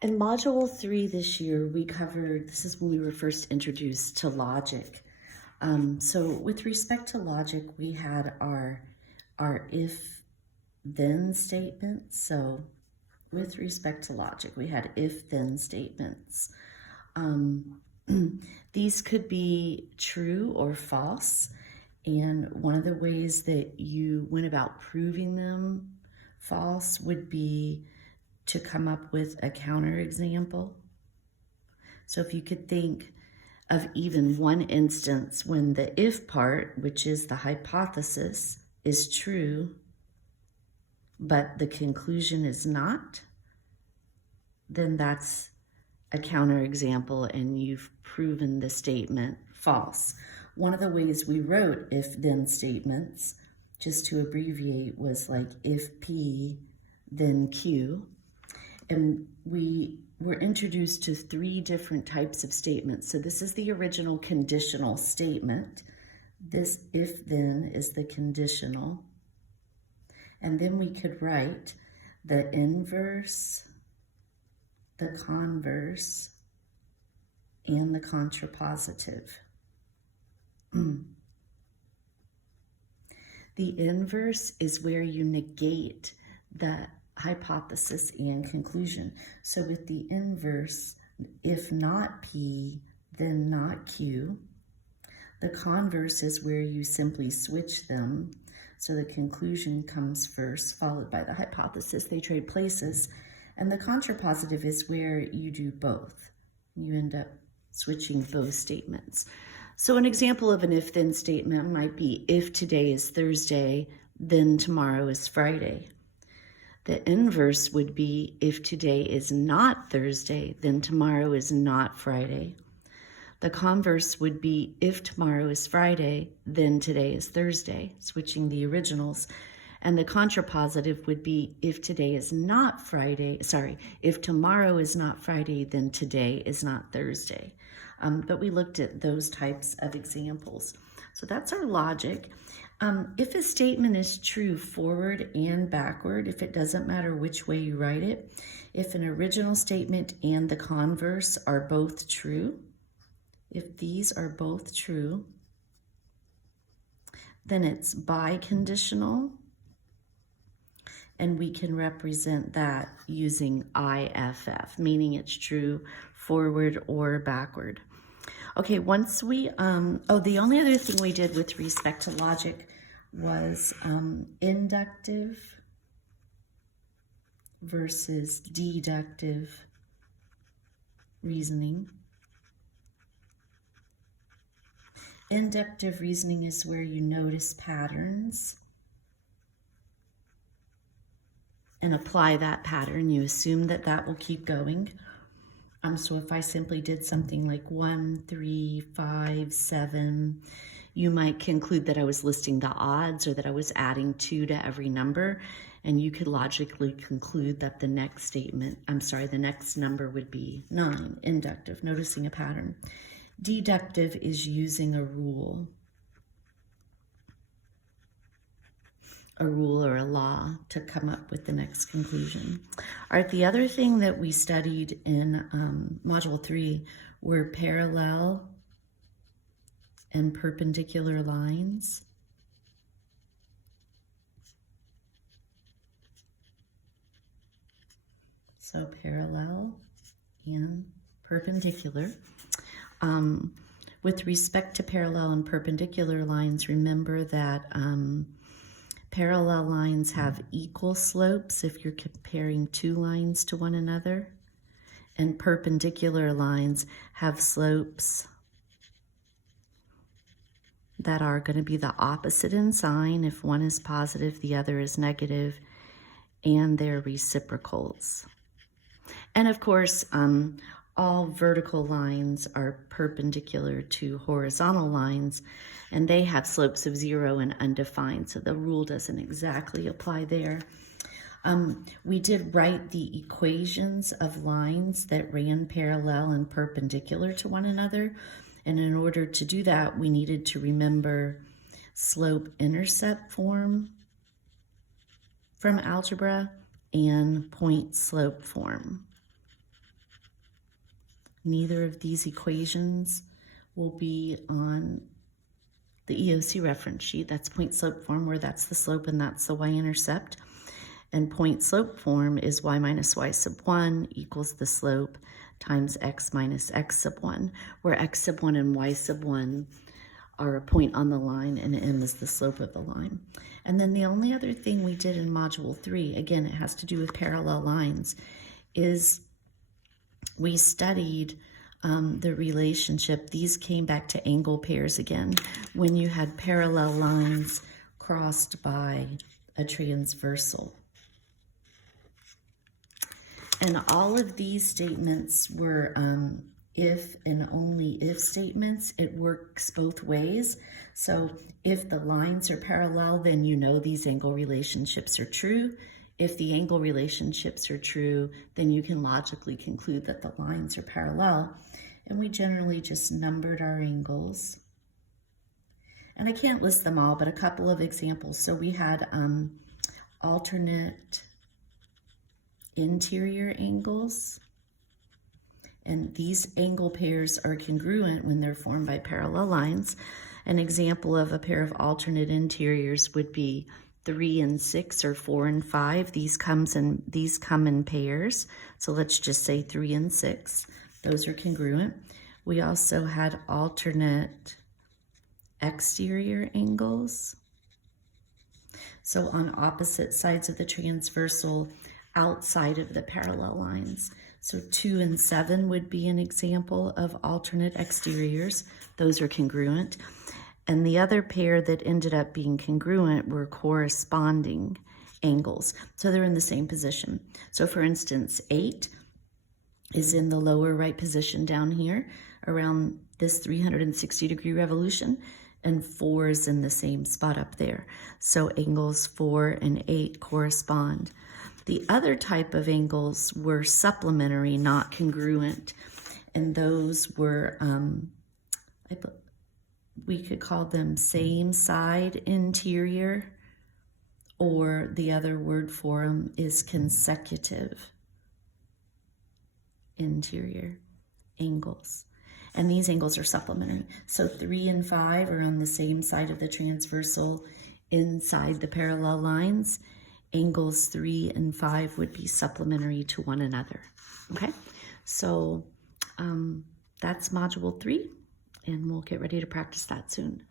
In Module 3 this year, we covered, this is when we were first introduced to logic. So with respect to logic, we had our if-then statements. So with respect to logic, we had if-then statements. These could be true or false. And one of the ways that you went about proving them false would be to come up with a counterexample. So if you could think of even one instance when the if part, which is the hypothesis, is true, but the conclusion is not, then that's a counterexample and you've proven the statement false. One of the ways we wrote if-then statements, just to abbreviate, was like if P, then Q. And we were introduced to 3 different types of statements. So this is the original conditional statement. This if-then is the conditional. And then we could write the inverse, the converse, and the contrapositive. The inverse is where you negate the hypothesis and conclusion. So with the inverse, if not P, then not Q. The converse is where you simply switch them. So the conclusion comes first, followed by the hypothesis. They trade places. And the contrapositive is where you do both. You end up switching both statements. So an example of an if-then statement might be, if today is Thursday, then tomorrow is Friday. The inverse would be, if today is not Thursday, then tomorrow is not Friday. The converse would be, if tomorrow is Friday, then today is Thursday, switching the originals. And the contrapositive would be, if today is not Friday, if tomorrow is not Friday, then today is not Thursday. But we looked at those types of examples. So that's our logic. If a statement is true forward and backward, if it doesn't matter which way you write it, if an original statement and the converse are both true, if these are both true, then it's biconditional, and we can represent that using IFF, meaning it's true forward or backward. Okay, once we, the only other thing we did with respect to logic was inductive versus deductive reasoning. Inductive reasoning is where you notice patterns and apply that pattern. You assume that that will keep going. So if I simply did something like 1, 3, 5, 7, you might conclude that I was listing the odds or that I was adding 2 to every number, and you could logically conclude that the next the next number would be 9, inductive, noticing a pattern. Deductive is using a rule or a law to come up with the next conclusion. All right, the other thing that we studied in Module 3 were parallel and perpendicular lines. So parallel and perpendicular. With respect to parallel and perpendicular lines, remember that parallel lines have equal slopes if you're comparing 2 lines to one another, and perpendicular lines have slopes that are going to be the opposite in sign. If one is positive, the other is negative, and they're reciprocals. And of course, all vertical lines are perpendicular to horizontal lines, and they have slopes of 0 and undefined, so the rule doesn't exactly apply there. We did write the equations of lines that ran parallel and perpendicular to one another, and in order to do that, we needed to remember slope-intercept form from algebra and point-slope form. Neither of these equations will be on the EOC reference sheet. That's point slope form, where that's the slope and that's the y-intercept. And point slope form is y minus y sub 1 equals the slope times x minus x sub 1, where x sub 1 and y sub 1 are a point on the line and m is the slope of the line. And then the only other thing we did in Module 3, again, it has to do with parallel lines, is we studied the relationship. These came back to angle pairs again, when you had parallel lines crossed by a transversal. And all of these statements were if and only if statements. It works both ways. So if the lines are parallel, then you know these angle relationships are true. If the angle relationships are true, then you can logically conclude that the lines are parallel. And we generally just numbered our angles. And I can't list them all, but a couple of examples. So we had alternate interior angles. And these angle pairs are congruent when they're formed by parallel lines. An example of a pair of alternate interiors would be 3 and 6 or 4 and 5. These come in pairs. So let's just say 3 and 6. Those are congruent. We also had alternate exterior angles. So on opposite sides of the transversal, outside of the parallel lines. So 2 and 7 would be an example of alternate exteriors. Those are congruent. And the other pair that ended up being congruent were corresponding angles. So they're in the same position. So for instance, 8 is in the lower right position down here around this 360-degree revolution, and 4 is in the same spot up there. So angles 4 and 8 correspond. The other type of angles were supplementary, not congruent, and those were, we could call them same side interior, or the other word for them is consecutive interior angles. And these angles are supplementary. So 3 and 5 are on the same side of the transversal inside the parallel lines. Angles 3 and 5 would be supplementary to one another. Okay, so that's Module 3, and we'll get ready to practice that soon.